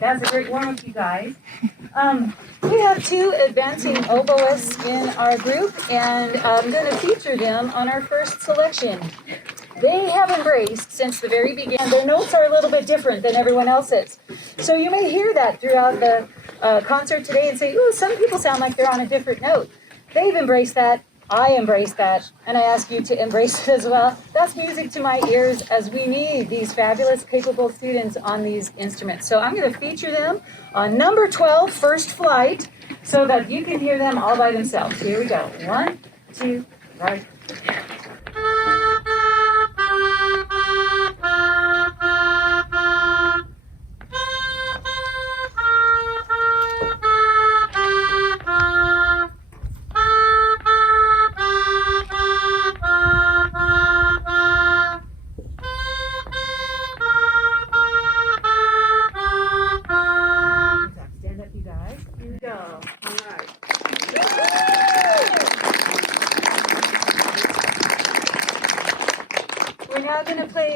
That's a great warm-up, you guys. We have two advancing oboists in our group, and I'm going to feature them on our first selection. They have embraced, since the very beginning, their notes are a little bit different than everyone else's. So you may hear that throughout the concert today and say, ooh, some people sound like they're on a different note. They've embraced that. I embrace that, and I ask you to embrace it as well. That's music to my ears, as we need these fabulous, capable students on these instruments. So I'm going to feature them on number 12, First Flight, so that you can hear them all by themselves. Here we go. 1, 2, right.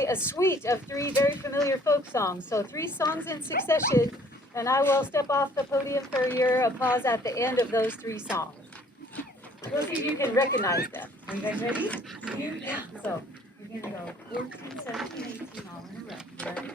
A suite of 3 very familiar folk songs. So 3 songs in succession, and I will step off the podium for your applause at the end of those 3 songs. We'll see if you can recognize them. Are you guys ready? Yeah. So we're going to go 14, 17, 18 all in a row. Ready?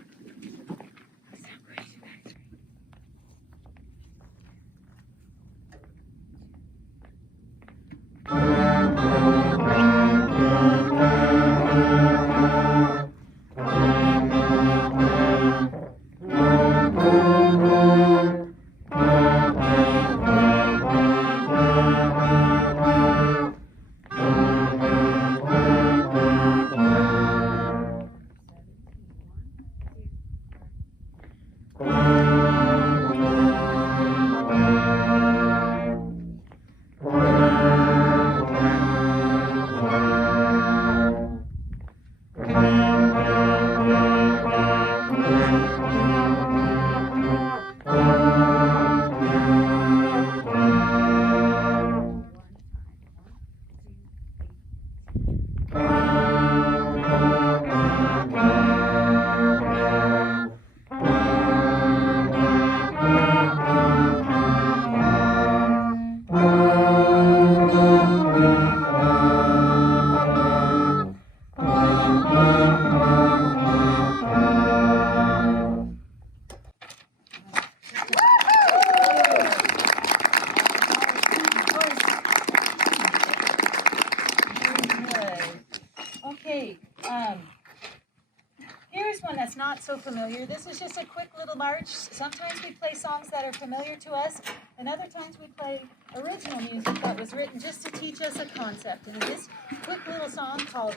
Not so familiar. This is just a quick little march. Sometimes we play songs that are familiar to us, and other times we play original music that was written just to teach us a concept. And this quick little song called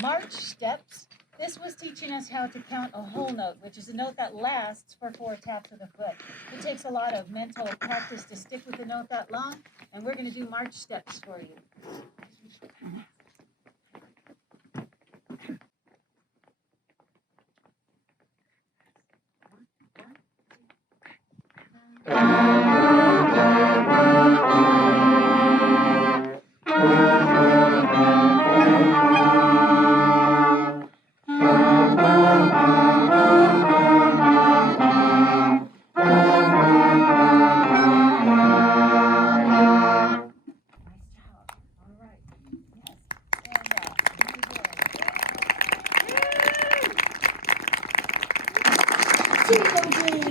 March Steps, this was teaching us how to count a whole note, which is a note that lasts for 4 taps of the foot. It takes a lot of mental practice to stick with the note that long, and we're going to do march steps for you.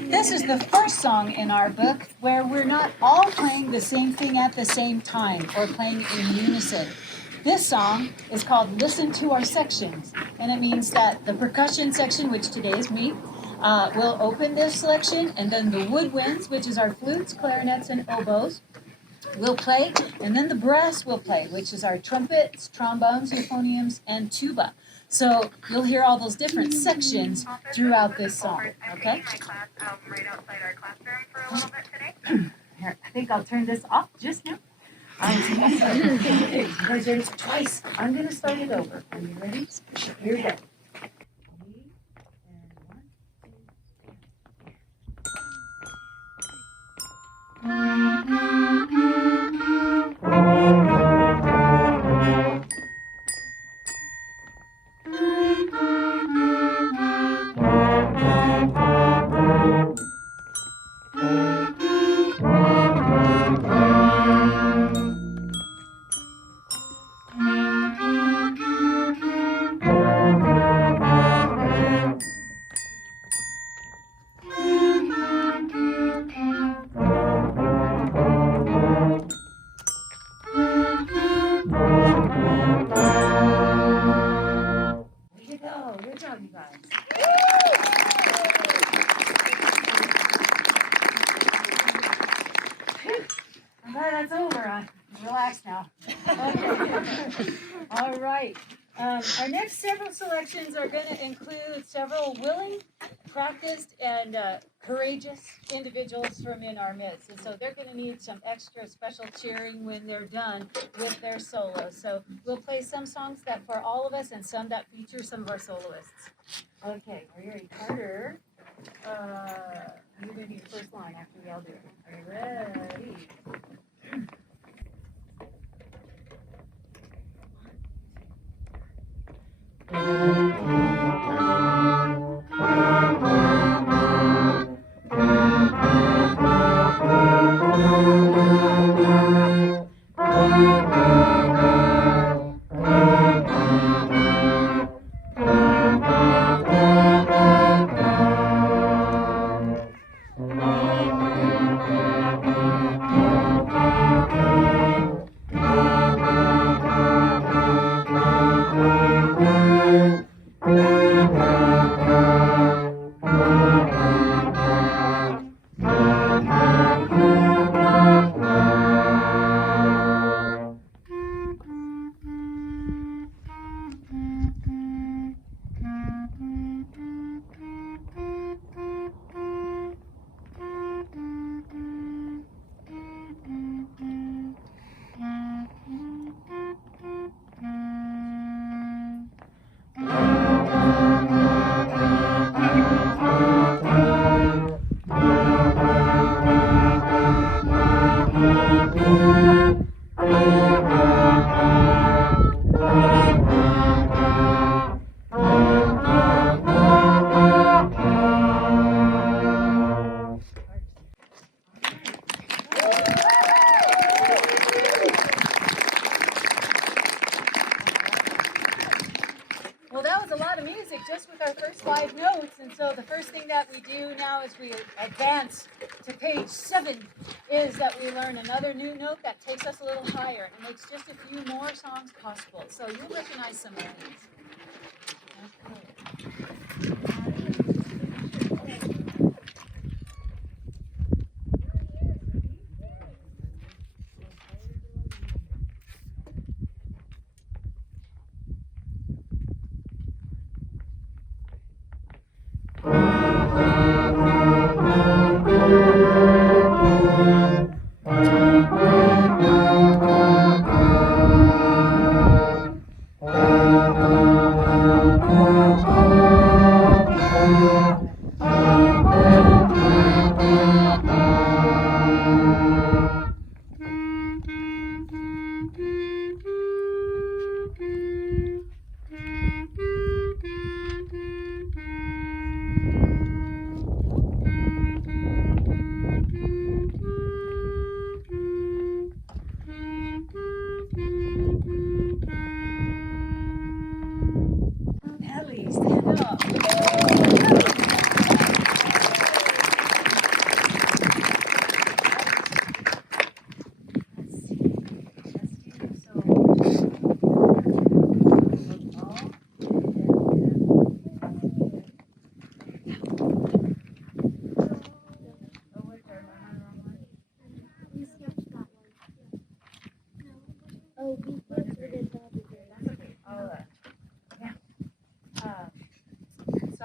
This is the first song in our book where we're not all playing the same thing at the same time or playing in unison. This song is called Listen to Our Sections, and it means that the percussion section, which today is me, will open this selection, and then the woodwinds, which is our flutes, clarinets, and oboes, will play, and then the brass will play, which is our trumpets, trombones, euphoniums, and tuba. So you'll hear all those different sections throughout this song, okay? Here, I think I'll turn this off just now. You guys ready? Twice. I'm going to start it over. Are you ready? Here we go. Good job, you guys. I'm glad that's over. Relax now. Okay. All right. Our next several selections are going to include several willing, practiced, and courageous individuals from in our midst. And so they're going to need some extra special cheering when they're done with their solos. So we'll play some songs that for all of us and some that feature some of our soloists. Okay, are you ready? Carter, you're going to be the first line after we all do it. Are you ready? Well, that was a lot of music just with our first 5 notes. And so the first thing that we do now as we advance to page 7 is that we learn another new note that takes us a little higher and makes just a few more songs possible. So you'll recognize some of these. Okay.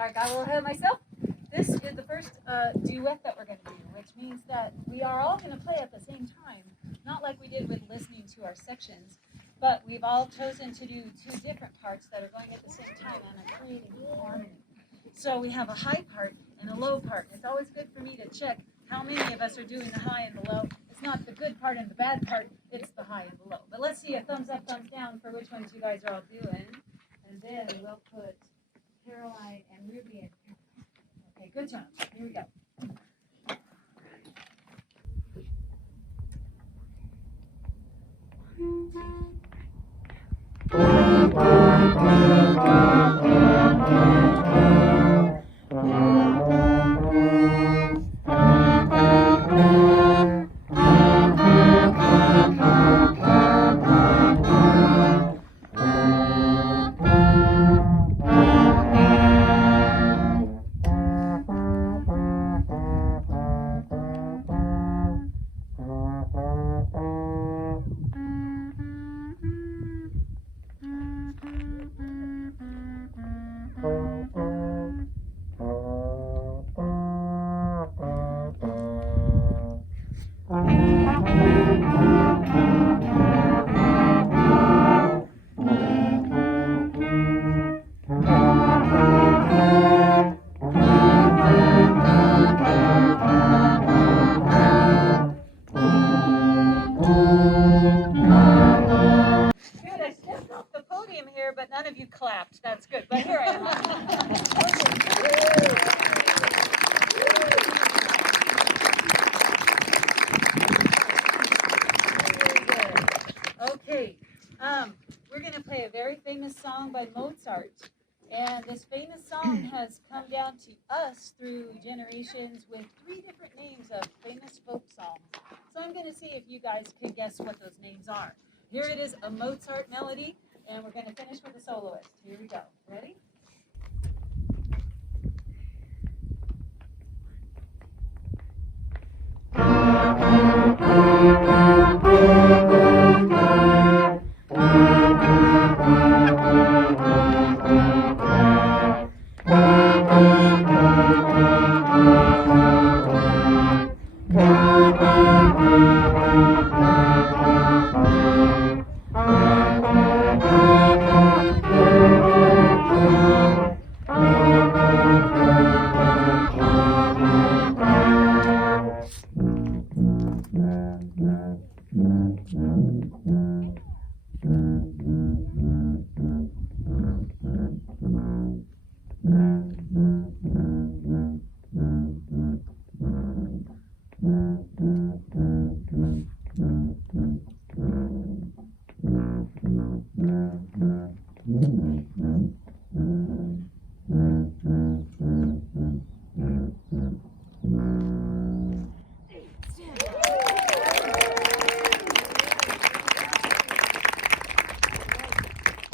Sorry, got a little ahead of myself. This is the first duet that we're going to do, which means that we are all going to play at the same time, not like we did with listening to our sections, but we've all chosen to do two different parts that are going at the same time and are creating harmony. So we have a high part and a low part. It's always good for me to check how many of us are doing the high and the low. It's not the good part and the bad part, it's the high and the low. But let's see a thumbs up, thumbs down for which ones you guys are all doing. And then we'll put Caroline and Ruby and Caroline. Okay, good job. Here we go. But none of you clapped. That's good. But here I am. Okay. We're going to play a very famous song by Mozart. And this famous song has come down to us through generations with 3 different names of famous folk songs. So I'm going to see if you guys can guess what those names are. Here it is, a Mozart melody. And we're going to finish with a soloist. Here we go. Ready?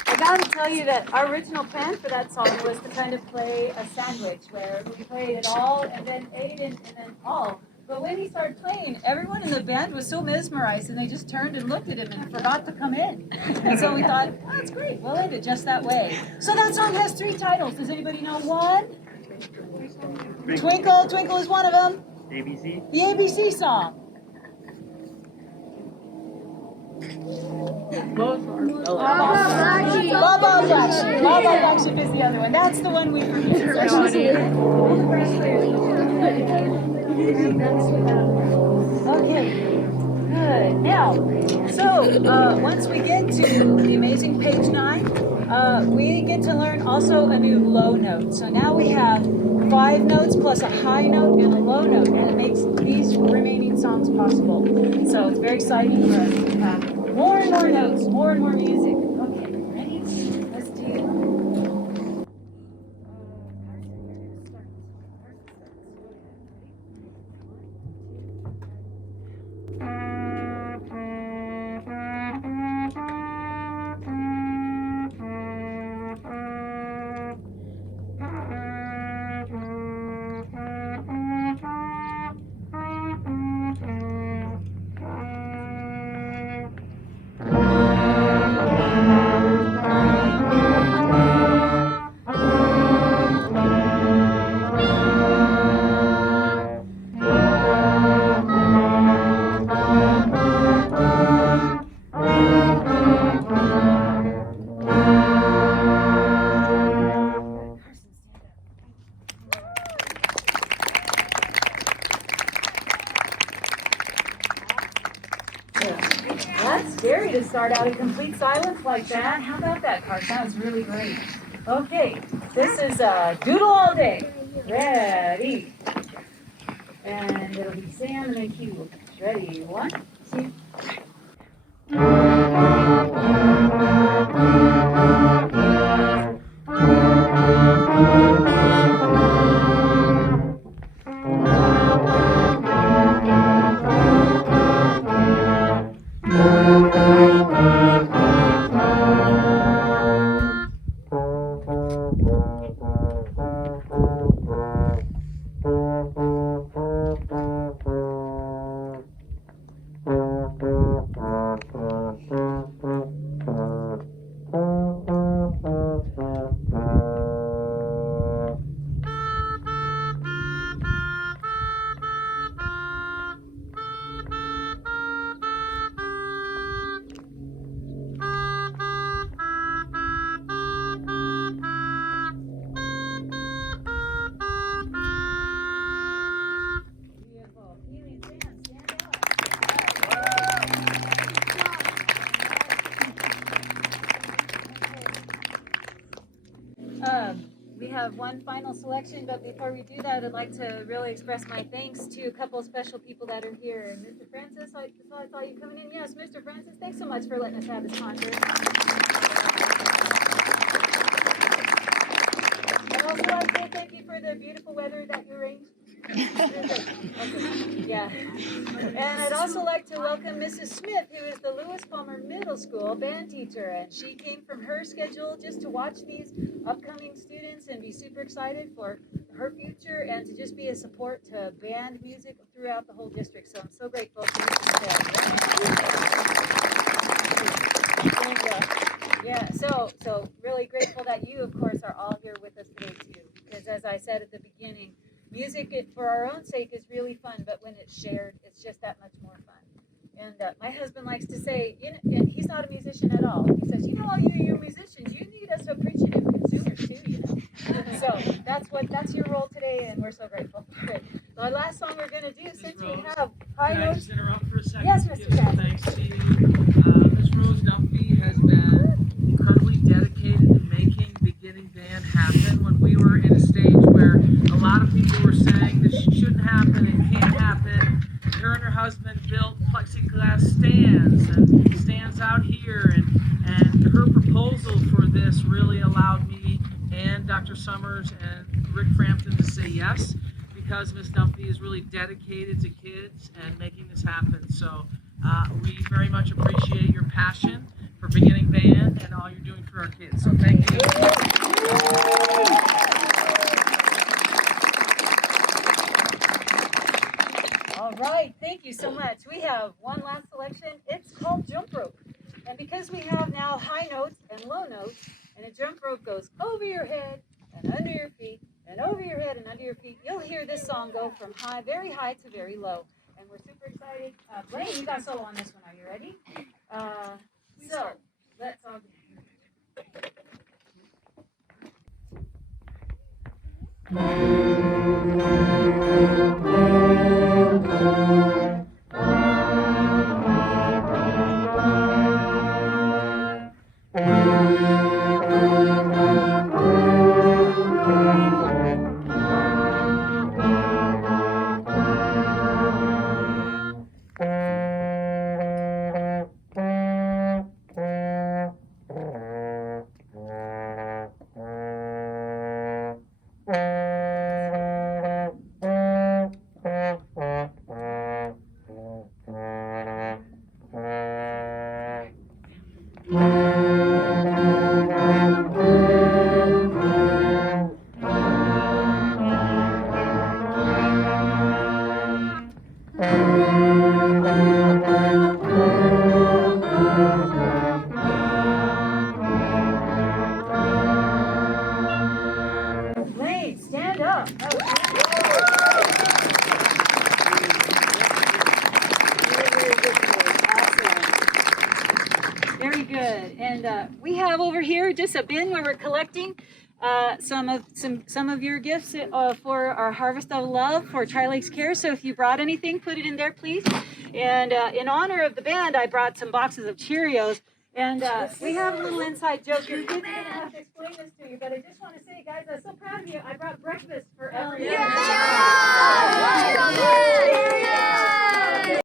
I gotta tell you that our original plan for that song was to kind of play a sandwich where we played it all and then ate and then all. But when he started playing, everyone in the band was so mesmerized and they just turned and looked at him and forgot to come in. And so we thought, oh, that's great, we'll end it just that way. So that song has 3 titles. Does anybody know one? Twinkle, Twinkle is one of them. ABC? The ABC song. Baba Black Sheep. Baba Black Sheep is the other one. That's the one we forget. Okay, good. Now, so once we get to the amazing page 9, we get to learn also a new low note. So now we have 5 notes plus a high note and a low note, and it makes these remaining songs possible. So it's very exciting for us to have more and more notes, more and more music. Okay, ready? Let's do. scary to start out in complete silence like that. How about that, Carson? That was really great. Okay, this is Doodle All Day. Ready. And it'll be Sam and then Q. Ready, 1, 2. We have one final selection, but before we do that, I'd like to really express my thanks to a couple special people that are here. Mr. Francis, I saw you coming in. Yes, Mr. Francis, thanks so much for letting us have this concert. I'd also like to thank you for the beautiful weather that you arranged. Okay. Yeah. And I'd also like to welcome Mrs. Smith, who is the Lewis Palmer Middle School band teacher. And she came from her schedule just to watch these upcoming students and be super excited for her future and to just be a support to band music throughout the whole district. So I'm so grateful for Mrs. Yeah, so really grateful that you, of course, are all here with us today, too. Because as I said at the beginning, music, for our own sake, is really fun, but when it's shared, it's just that much more fun. And my husband likes to say, and he's not a musician at all. He says, all you musicians, you need us appreciative consumers too, So that's your role today, and we're so grateful for it. So our last song we're going to do, since we have high notes. Can I just interrupt for a second? Yes, Mr. Chad. Thanks to you. Ms. Rose Duffy has been incredibly dedicated to making beginning band happen. When we were in a stage where a lot of people were saying this shouldn't happen, it can't happen, her and her husband built plexiglass stands out here, and her proposal for this really allowed me and Dr. Summers and Rick Frampton to say yes, because Ms. Duffy is really dedicated to kids and making this happen. So we very much appreciate your passion for beginning band and all you're doing for our kids. So thank you. All right, thank you so much. We have one last selection. It's called Jump Rope. And because we have now high notes and low notes, and a jump rope goes over your head and under your feet, and over your head and under your feet, you'll hear this song go from very high to very low. And we're super excited. Blaine, you got a solo on this one. Are you ready? So, let's all Blaine, stand up. Very good. And we have over here just a bin where we're collecting some of your gifts for our Harvest of Love for Tri Lakes Care. So if you brought anything, put it in there, please. And in honor of the band, I brought some boxes of Cheerios. And we have a little inside joke. Your kids are going to have to explain this to you, but I just want to say, guys, I'm so proud of you. I brought breakfast for everyone.